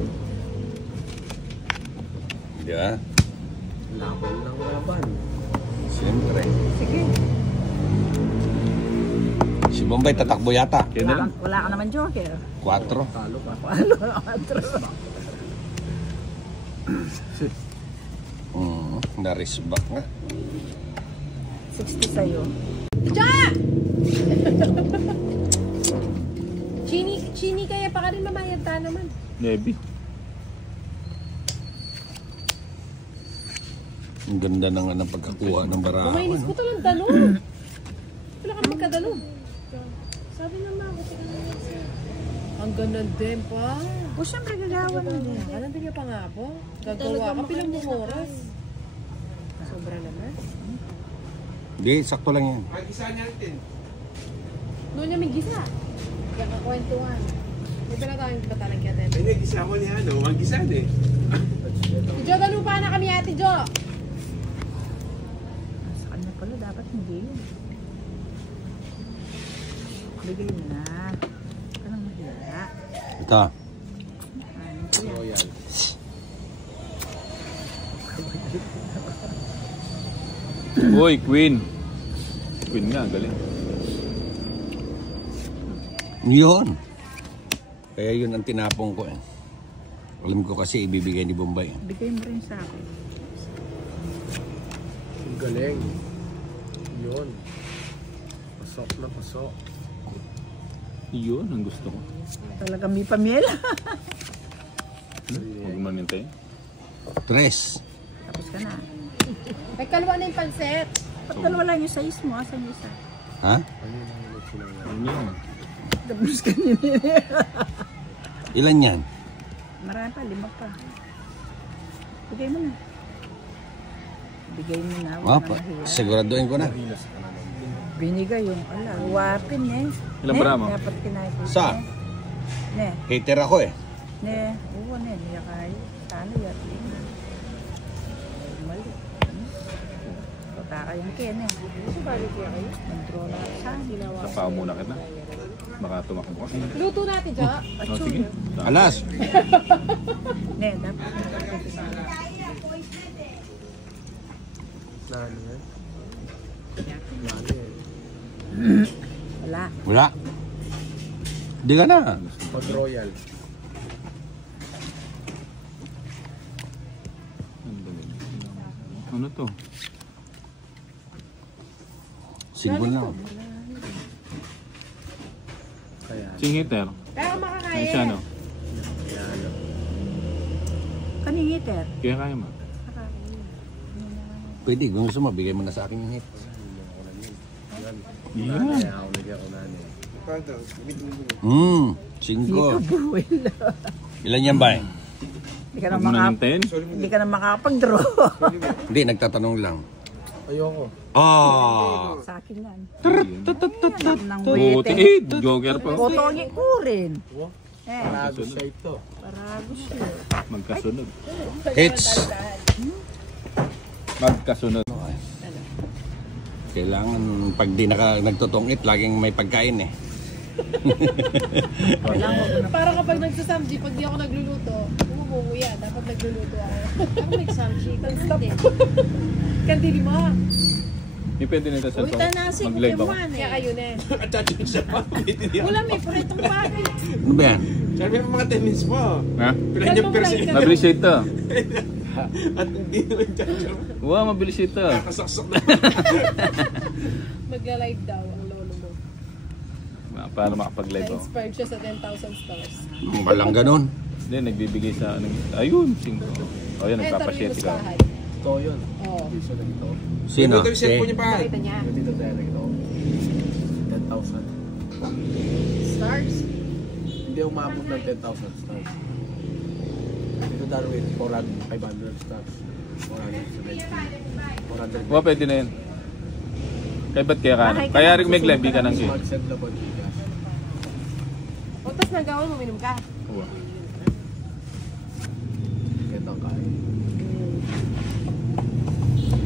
Di ba? Laban ng laban. Siyempre. Sige. Si Bombay tatakbo yata. Kaya na lang. Wala ka naman joker. 4. Talo pa. Ano? 4. Narisbak nga. 60 sa'yo. Chini kaya pa ka rin mamayanta naman. Nebi. Ang ganda na nga ng pagkakuha ng baraha. Kumainis ko to ng dalon. Wala ka magkadalon. Sabi naman ako, ang ganda din pa. O siyempre gagawan mo din. Anong bigyan pa nga po? Gagawa ka pilang mong oras. Sobra naman. Hindi, sakto lang yan. Mag-isa natin. Noon niya may gisa. Kaya kakwentuhan. May pala tayong batalang kaya tayo. Ay, nag-isa mo niya, no? Mag-isa eh. Si Jo, dalupa na kami ate Jo. Sa kanya pala dapat hindi yun. Bigay mo na. Anong mahila? Ito. Ano ko yan? Uy, Queen. Queen nga, galing. Yun. Kaya yun ang tinapong ko eh. Alam ko kasi ibibigay ni Bombay. Bigay mo rin sa akin. Ang galing. Yun. Pasok na pasok. Yun ang gusto ko. Talaga may pamela. Huwag mo nintay. Tres. Tapos ka na. May kalwa na yung pansit. Ba't dalawa lang yung size mo? Asan yung isa? Ha? Ano yan? Tapos ka nila. Ilan yan? Marami pa, 5 pa. Bigay mo na. Bigay mo na. Wala Opo. na mahirap. Siguraduhin ko na. Binigay yung wapin eh. Ilang bara mo? Dapat kinakita. Sa? Ne. Hater ako eh. Ne. Oo ne. Niya kayo. Talo yan. Mali. Pataka yung ken eh. Control na sa. Tapaw muna kita. Baka tumakbo ka. Luto natin, Jo. Oh, sige. Alas. Ne. Dapat. Nani yan? Wala. Wala. Di ka na. Pag royal. Ano to? Single lang. Kaya. Singiter. Kaya Ano makakain. siya, no? Kaningiter. Kaya kaya mo. Pwede. Kung gusto mo, bigay mo na sa akin yung hit. Yeah. Kaya ako nagyan ko nani. Cinco. Buwil. Ilan yan ba? Hindi ka na Huwag mo na hintayin. Hindi ka na makakapag-draw. Hindi, nagtatanong lang. Ayoko. Ah! Sa akin yan. Nang Buti. wete. Joker pa. Botongi ko rin. Eh, Parado siya ito. parago siya. Magkasunod. Hits! Magkasunod. Kailangan pag di nagtutungit, laging may pagkain eh. Para kapag nagsasamji, pag di ako nagluluto, umumunguya. Dapat nagluluto ako. Ako may samshi. Stop. Kandili mo. Hindi pwede nito sa Uy, to. tanasi ko Mag-live ako. kimuhan Kaya eh. ayun eh. Wala may pritong bagay. Ano ba yan? Sabi mo mga 10 minutes mo. Ha? Pilan yung percent. Mabilis ito. At hindi naman judge. Wow, mabilis ito. Kasaksak na. Magla-live daw ang lolo mo. Para makapag-live ako. Na-inspired siya sa 10,000 stars. Walang ganun. Hindi, nagbibigay sa anong... Ayun, 5. O yan, nagpapasyete ka. Ito yun. Oo. Piso na ito. Sino? Ito yung cellphone niya pa. Nakita niya. Dito tayo na ito. 10,000. Stars. Hindi umabot ng 10,000 stars. Dito Darwin, 500 stars. 470. 400. Wow, pwede na yan. Kaya ba't kaya ka? Kaya rin may live, di ka nang game. Mag-send na ba dito? O, tapos nagawa mo, minum ka. Wow. Ito ang kain.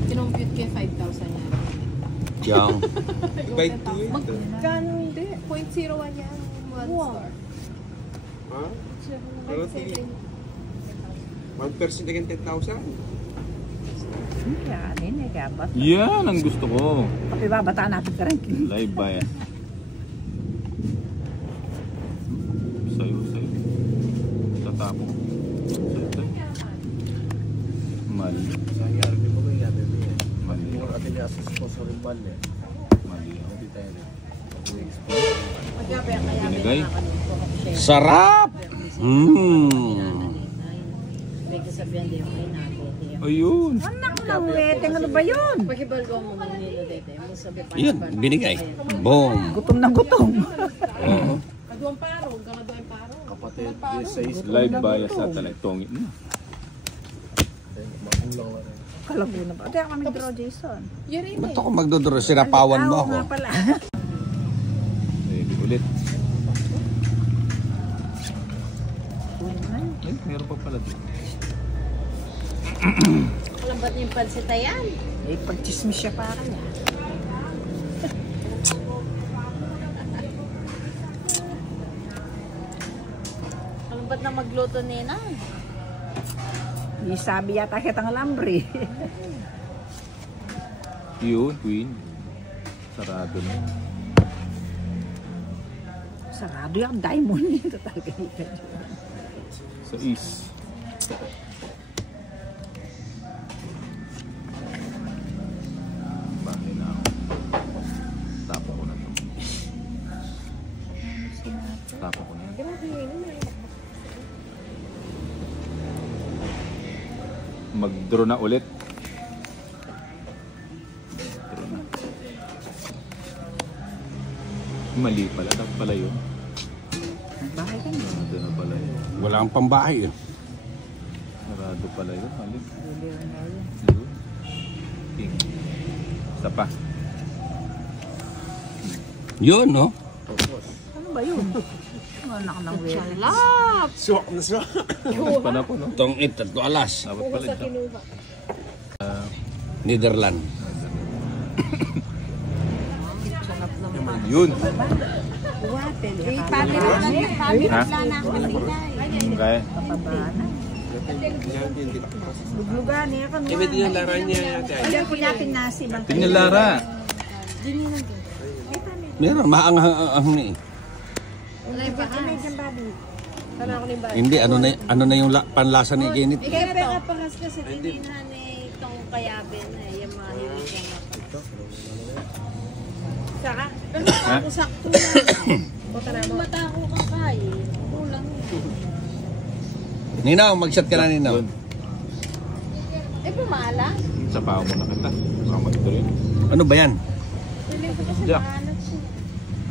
Kinumpute ko yung 5,000 yan. Yang. By 2 Magkano hindi? 0.01 yan. 1 star. Ha? Pero 1% again 10,000. Yan, eh, kaya ba't? Yan ang gusto ko. Kapag babataan natin ka rin. Live ba yan? Sayo. Tatapong. Sayo. Mali. Sayang yari mo ba yan? Mali. Yung atin niya sa sponsor yung ban eh. Mali. Hindi tayo na. Binigay. Sarap! Ayun. Anak ng wete, ano ba yun? Pagkibalgo mo mga nilo dito. Mo sabi pa. Yun, binigay. Boom! Gutom na gutom. Kaduang parong, kaduang parong. Kapatid, this says Live ba yan sa talay? Tongit na. makulang na rin. Kalabo na ba? Kaya kami draw, Jason. Yun rin Ba't eh. ako magdodoro? Sinapawan mo Oo ako. nga pala. Ready ulit. Kunin mo na. Eh, meron pa pala dito. Alam ba't yung pansita yan? Eh, pag-chismis siya para niya. Alam ba't na magluto nina? Sabi yata kitang alambre. Yun, Queen. Sarado na yun. Sarado yung diamond nito talaga. Sa East. Bahay na ako. Tapo ko na to. Tapo ko na. Mag-draw na ulit. Draw na. Mali pala. Dapat pala yun. Bahay ka niyo. Sarado na pala yun. Wala kang pambahay eh. Sarado pala yun. Mali. Liliw na yun. Yun. King. Isa pa. Yun, no? Ano ba yun? Ano anak ng wele? Salap! Swak na swak. Dapat pala po, no? Tong it at alas. Dapat pala ito. Netherlands. Yun. Eh, family Ha? plan na ako nila eh. Kaya. Luglugan niya ka naman. Yung laran niya guys. Ayan po natin nasi. Tingnan Lara. Meron, maanghang ni. Hindi, ano na yung panlasa ni Genit? Kaya peka pangas kasi tinihan eh itong kayabe na yung mga hilig niya. Saka, pero ako sakto lang. Mata ko kakain. Kulang. Ninaw, mag-shot ka na, Ninaw. Eh, pumala. Sa pao mo na kita. Baka mag-draw yun. Ano ba yan? Piling ko kasi Jack. maanap siya.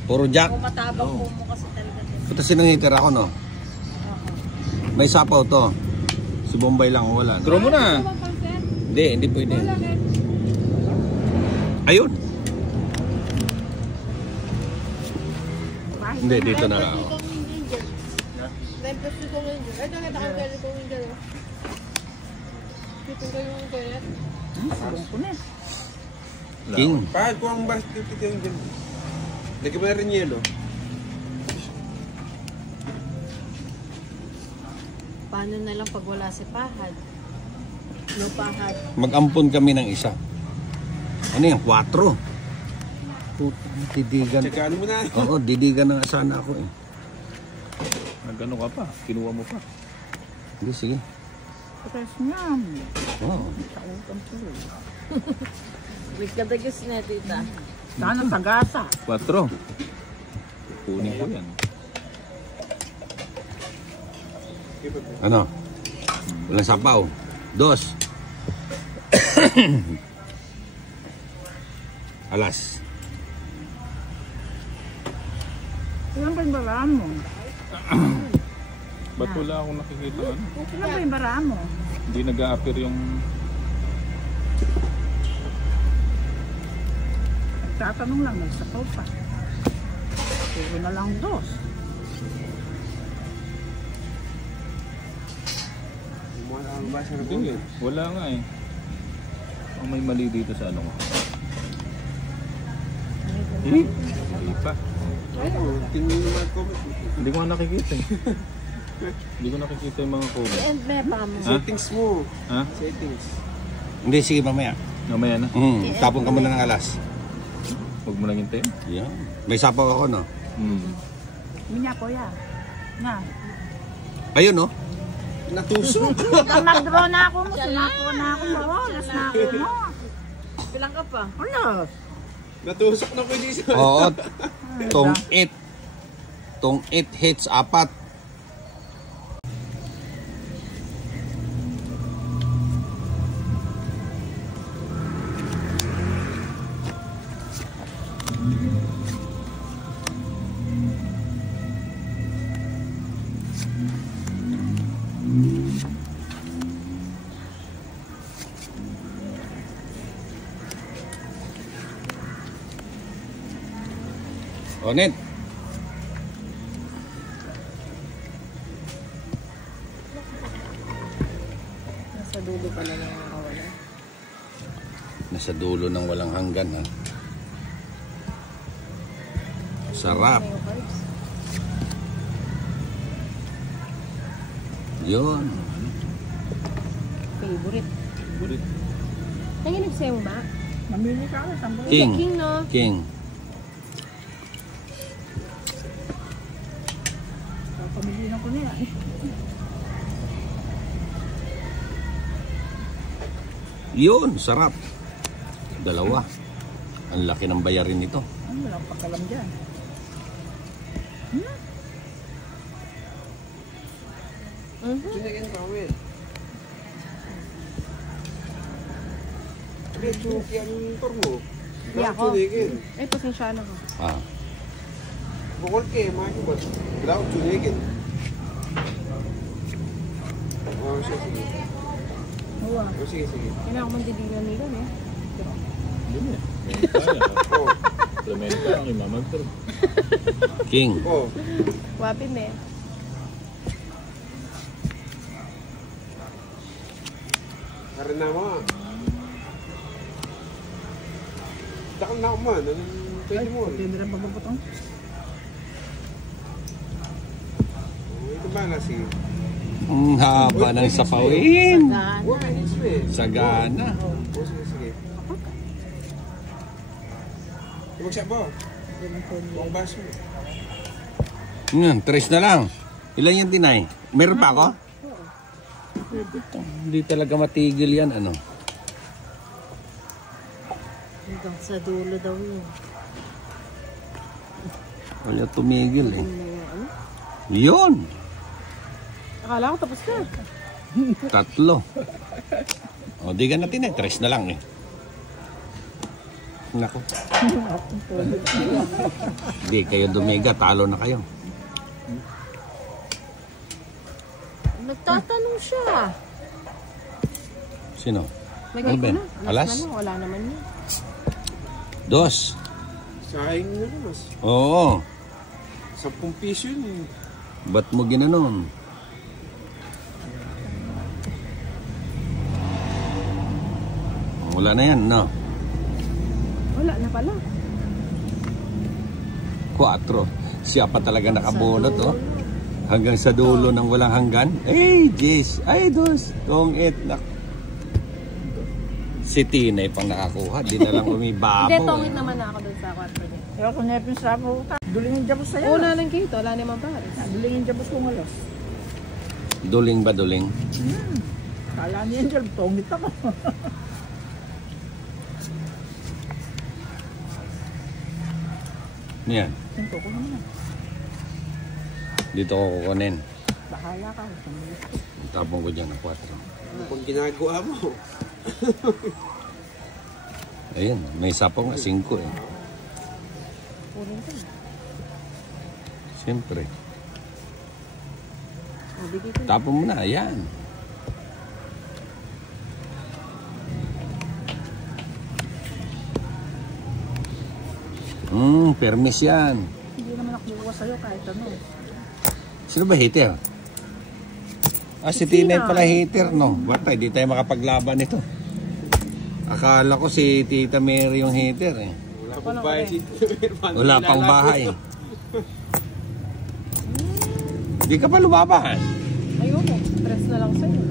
Puro jack. Kung matabang po mo kasi talaga. Puta sinanghitir ako, no? May sapaw to. Si Bombay lang wala. Draw mo na. Hindi pwede. Ayun. Hindi, dito na lang ako. King. Pahal ko ang baras dito yung din. Lagi mo na rin yelo. Paano na lang pag wala si Pahad? No Pahad. Mag-ampon kami ng isa. Ano yan? 4. Puta, didigan. Tsagaan mo na. Oo, didigan na nga sana ako eh. Nag-ano ka pa? Kinuha mo pa. Hindi, sige. Press niya. Oo. Wait ka dagas na, tita. Sana sagasa. 4. Kunin ko yan. Ano? Walang sapaw. 2. Alas. Ilan ba yung bara mo? Ba't wala akong nakikita ano? Ilan ba yung bara mo? Hindi nag-a-appear yung... Tatanong lang, nagsapaw pa. Puro na lang 2. Ang basa na Hindi. Wala nga eh. Ang may mali dito sa ano ko. Mali pa. tingin mo mga comment. Hindi ko nga nakikita eh. Hindi ko nakikita yung mga comment. And may pa mo. Settings mo. Ha? Settings. Hindi, sige mamaya. Mamaya na. Tapon ka muna ng alas. Huwag mo lang hintayin. Yan. May sapaw ako, no? Minya ko ya. Na. Ayun, no? Natusok. Mag-draw na ako mo. Sinapo na ako mo. Alas na ako mo. Bilang ka pa. Alas. Natusok na ko dito. Oo. Tong 8. Tong 8 hits 4. Onet. Nasa dulo pala ng nakawala. Nasa dulo ng walang hanggan, ha? Sarap. Yun. Favorite. Bulit. Nanginig sa'yo ba? Mamili ka na, saan ba? King. King, no? King. Pamilihan ko na yan. Yun, sarap. Dalawa. Ang laki ng bayarin nito. Walang pagkalam dyan. Tunikin ka kami. Medyo yung turbo. Hindi ako. Tunikin. Ay, pasensya na ko. Ah. Bukol kayo, makikibot. Wala ko tunikin. Oh, sige. Oo ah. Oh, sige. Kailangan ko mandidinan nila, eh. Yun eh. Kaya. Oh. Lamenta ang imamagter. King. Oh. Wapin, eh. Karin na mo. Dakal na ako man. Anong pwede mo? Pwede na rin bababotong. Oh, ito ba na sige. Ang haba ng sapawin. Oh, minutes mo eh. Sagana. Oh, sige. Tumagsak ba? Buong baso. Tres na lang. Ilan yung tinay? Meron pa ako? Hindi talaga matigil yan, ano? Hanggang sa dulo daw yun. Wala tumigil eh. Yun! Akala ko tapos na. Tatlo. O, di ka natin eh. Tres na lang eh. Nako. Di kayo dumiga. Talo na kayo. Nagtatanong siya. Sino? May Alben? na. Alas? Wala naman yun. Dos. Sayang na naman. Oo. 10 piso yun eh. Ba't mo ginanon? Wala na yan, no? Wala na pala. 4. Siya pa talaga nakabulot, oh. Hanggang sa dulo ng walang hanggan. Ay, jeez. Ay, dos. Tongit. Si Tinay pang nakakuha. Di na lang umibabaw. Hindi, tongit naman na ako dun sa kwarto niya. Kaya kung nepin sa ako, dulingin dyan sa'yo. Una lang kito, wala naman pares. Dulingin dyan ko ngalos. Duling ba duling? Kala niya dyan, tongit ako. Yan. Sinto ko naman. Dito ko kukunin. Bahala ka. Tapong ko dyan ng 4. Kung ginagawa mo. Ayan, may sapong 5 eh. Kunin ko. Siyempre. O, bigay ko. Tapong mo na, ayan. Permis yan. Hindi naman ako bukas sa'yo kahit ano. Sino ba hater? Si Tinay pala hater, no? Bata, di tayo makapaglaban nito. Akala ko si Tita Mary yung hater eh. Wala pang bahay si Wala pang bahay. Di ka pa lumaban. Ayun eh, press na lang sa'yo.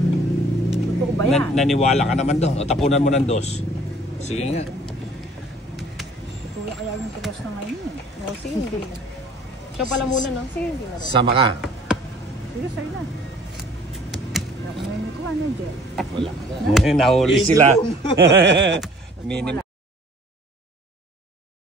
Totoo ba yan? Naniwala ka naman doon. O tapunan mo ng 2. Sige nga. Totoo kaya yung tugas na ngayon eh. O, sige, hindi na. Siya pala muna, no? Sige, hindi na rin. Sama ka. Sige sa'yo na. Ako ngayon ito ano dyan. Wala. Nahuli sila. Minim